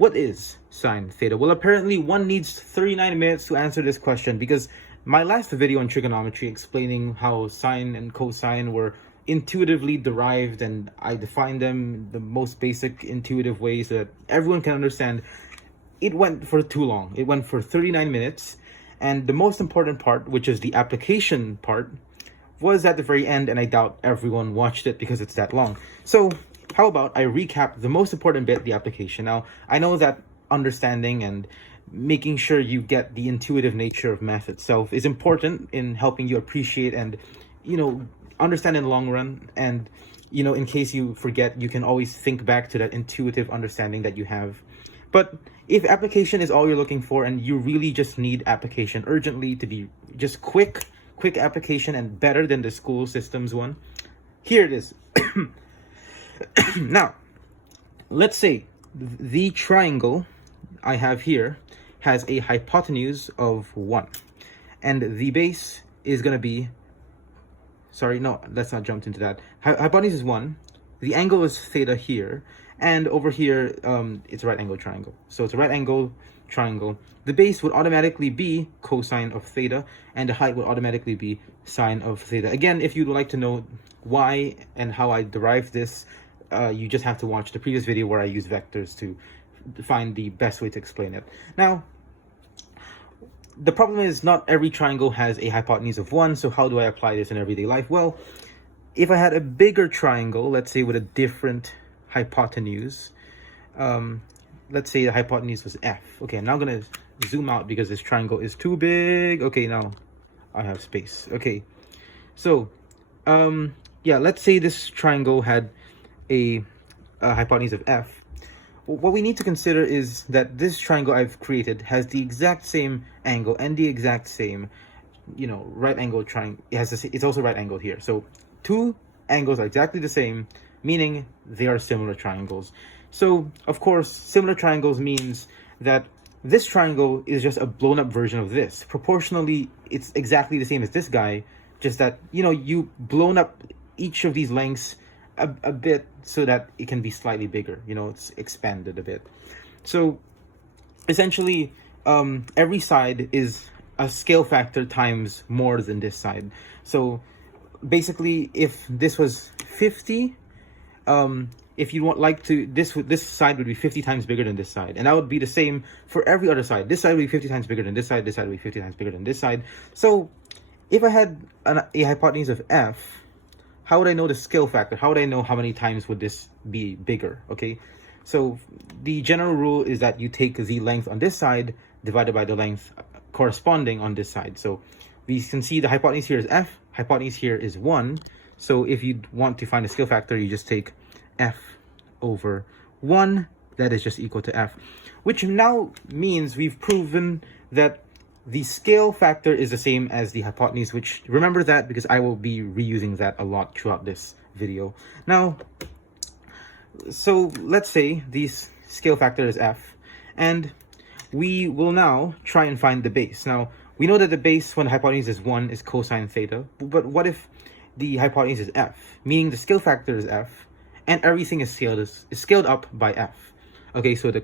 what is sine theta? Well, apparently one needs 39 minutes to answer this question, because my last video on trigonometry explaining how sine and cosine were intuitively derived, and I defined them in the most basic intuitive ways so that everyone can understand, it went for too long. It went for 39 minutes, and the most important part, which is the application part, was at the very end, and I doubt everyone watched it because it's that long. So how about I recap the most important bit, the application. Now, I know that understanding and making sure you get the intuitive nature of math itself is important in helping you appreciate and, understand in the long run. And, in case you forget, you can always think back to that intuitive understanding that you have. But if application is all you're looking for, and you really just need application urgently to be just quick application and better than the school systems one, here it is. Now, let's say the triangle I have here has a hypotenuse of 1, and the base is going to be, sorry, no, let's not jump into that. Hypotenuse is 1, the angle is theta here, and over here, it's a right angle triangle. So it's a right angle triangle. The base would automatically be cosine of theta, and the height would automatically be sine of theta. Again, if you'd like to know why and how I derived this, you just have to watch the previous video where I use vectors to find the best way to explain it. Now, the problem is not every triangle has a hypotenuse of 1, so how do I apply this in everyday life? Well, if I had a bigger triangle, let's say with a different hypotenuse, let's say the hypotenuse was f. Okay, I'm now going to zoom out because this triangle is too big. Okay, now I have space. Okay, so yeah, let's say this triangle had a hypotenuse of f. What we need to consider is that this triangle I've created has the exact same angle and the exact same, right angle triangle. It's also right angle here. So two angles are exactly the same, meaning they are similar triangles. So of course, similar triangles means that this triangle is just a blown up version of this. Proportionally, it's exactly the same as this guy, just that, you blown up each of these lengths a bit so that it can be slightly bigger, it's expanded a bit. So essentially, every side is a scale factor times more than this side. So basically, if this was 50, if you want this side would be 50 times bigger than this side, and that would be the same for every other side. This side would be 50 times bigger than this side, this side would be 50 times bigger than this side. So if I had a hypotenuse of f, how would I know the scale factor? How would I know how many times would this be bigger? Okay, so the general rule is that you take the length on this side divided by the length corresponding on this side. So we can see the hypotenuse here is f, hypotenuse here is 1. So if you want to find the scale factor, you just take f over 1. That is just equal to f, which now means we've proven that the scale factor is the same as the hypotenuse, which, remember that because I will be reusing that a lot throughout this video. Now, so let's say the scale factor is f, and we will now try and find the base. Now, we know that the base when the hypotenuse is 1 is cosine theta, but what if the hypotenuse is f, meaning the scale factor is f, and everything is scaled up by f? Okay, so the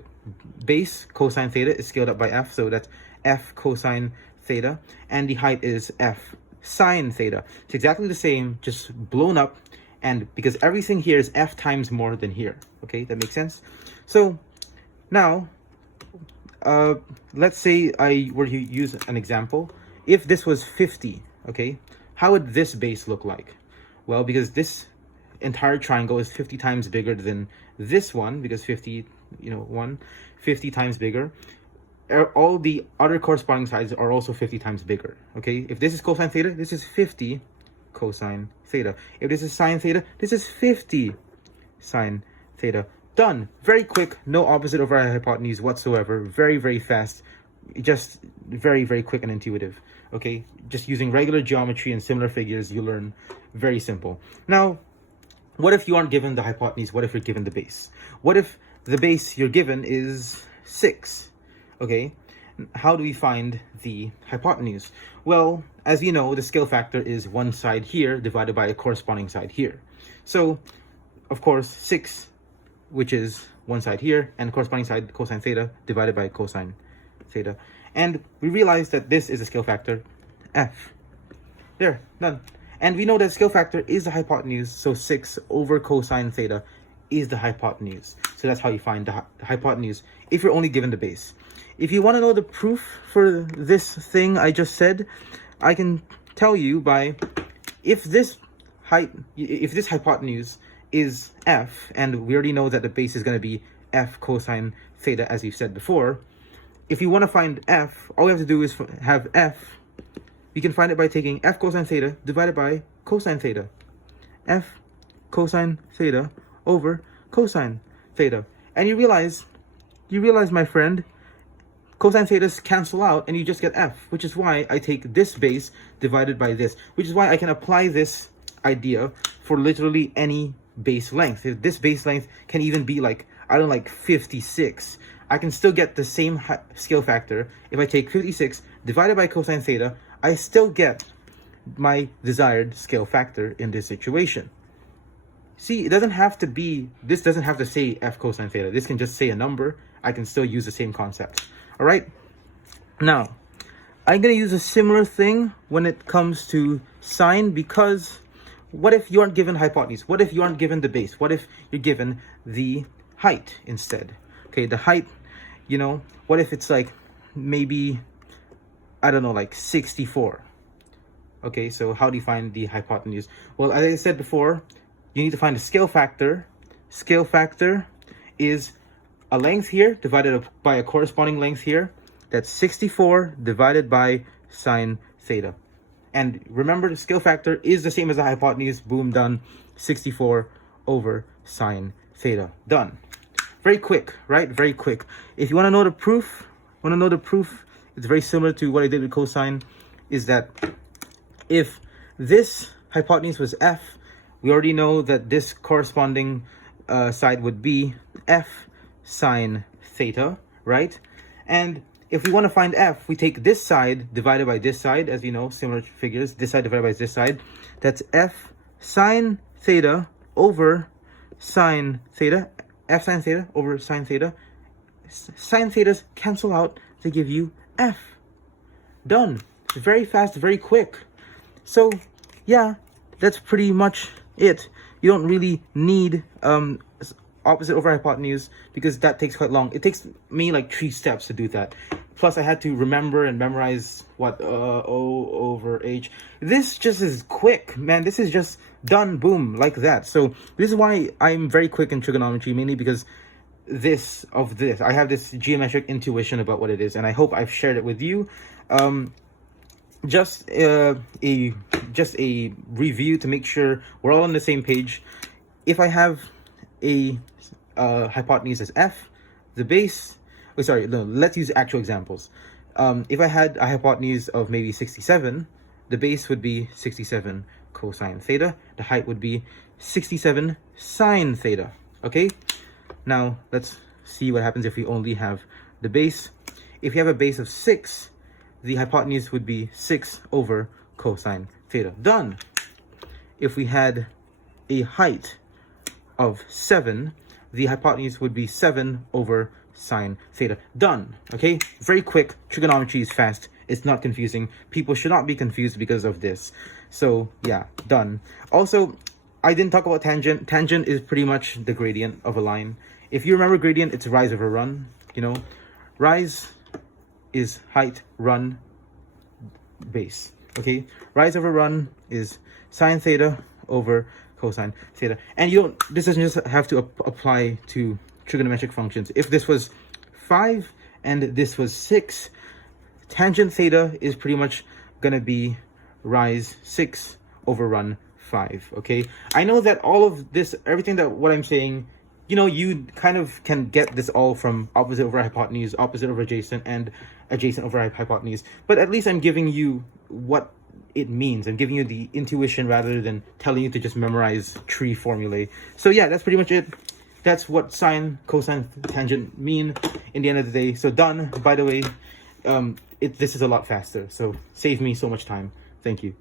base cosine theta is scaled up by f, so that's f cosine theta, and the height is f sine theta. It's exactly the same, just blown up, and because everything here is f times more than here. Okay, that makes sense? So now, let's say I were to use an example. If this was 50, okay, how would this base look like? Well, because this entire triangle is 50 times bigger than this one, because 50, 50 times bigger. All the other corresponding sides are also 50 times bigger. Okay, if this is cosine theta, this is 50 cosine theta. If this is sine theta, this is 50 sine theta. Done. Very quick, no opposite over hypotenuse whatsoever. Very, very fast. Just very, very quick and intuitive. Okay, just using regular geometry and similar figures, you learn. Very simple. Now, what if you aren't given the hypotenuse? What if you're given the base? What if the base you're given is 6? Okay, how do we find the hypotenuse? Well, as you know, the scale factor is one side here divided by a corresponding side here. So, of course, 6, which is one side here, and the corresponding side, cosine theta, divided by cosine theta. And we realize that this is a scale factor, f. There, done. And we know that scale factor is the hypotenuse, so 6 over cosine theta is the hypotenuse. So that's how you find the hypotenuse if you're only given the base. If you want to know the proof for this thing I just said, I can tell you by if this hypotenuse is f, and we already know that the base is going to be f cosine theta, as we've said before. If you want to find f, all we have to do is have f. You can find it by taking f cosine theta divided by cosine theta. F cosine theta over cosine theta. And you realize, my friend, cosine thetas cancel out and you just get f, which is why I take this base divided by this, which is why I can apply this idea for literally any base length. If this base length can even be like, I don't know, like 56, I can still get the same scale factor. If I take 56 divided by cosine theta, I still get my desired scale factor in this situation. See, it doesn't have to be, this doesn't have to say f cosine theta. This can just say a number. I can still use the same concept. All right. Now, I'm going to use a similar thing when it comes to sine, because what if you aren't given hypotenuse? What if you aren't given the base? What if you're given the height instead? Okay, the height, you know, what if it's like maybe, I don't know, like 64? Okay, so how do you find the hypotenuse? Well, as I said before, you need to find a scale factor. Scale factor is a length here divided by a corresponding length here. That's 64 divided by sine theta. And remember, the scale factor is the same as the hypotenuse. Boom, done. 64 over sine theta. Done. Very quick, right? Very quick. If you want to know the proof, it's very similar to what I did with cosine, is that if this hypotenuse was f, we already know that this corresponding side would be f sine theta, right? And if we want to find f, we take this side divided by this side, as you know, similar figures, this side divided by this side. That's f sine theta over sine theta, f sine theta over sine theta. Sine thetas cancel out to give you f. Done. Very fast, very quick. So, yeah, that's pretty much it. You don't really need opposite over hypotenuse, because that takes quite long. It takes me like 3 steps to do that. Plus, I had to remember and memorize what O over H. This just is quick, man. This is just done, boom, like that. So this is why I'm very quick in trigonometry, mainly because I have this geometric intuition about what it is, and I hope I've shared it with you. Just a review to make sure we're all on the same page. If I have a hypotenuse as f, the base, let's use actual examples. If I had a hypotenuse of maybe 67, the base would be 67 cosine theta. The height would be 67 sine theta. Okay, now let's see what happens if we only have the base. If you have a base of 6, the hypotenuse would be 6 over cosine theta. Done. If we had a height of 7, the hypotenuse would be 7 over sine theta. Done. Okay, very quick. Trigonometry is fast. It's not confusing. People should not be confused because of this. So yeah, done. Also, I didn't talk about tangent. Tangent is pretty much the gradient of a line. If you remember gradient, it's rise over run. You know, rise is height, run base. Okay, rise over run is sine theta over cosine theta. And this doesn't just have to apply to trigonometric functions. If this was 5 and this was 6, tangent theta is pretty much gonna be rise 6 over run 5. Okay, I know that all of this, everything that what I'm saying, you kind of can get this all from opposite over hypotenuse, opposite over adjacent, and adjacent over hypotenuse. But at least I'm giving you what it means. I'm giving you the intuition rather than telling you to just memorize tree formulae. So yeah, that's pretty much it. That's what sine, cosine, tangent mean in the end of the day. So done. By the way, this is a lot faster. So save me so much time. Thank you.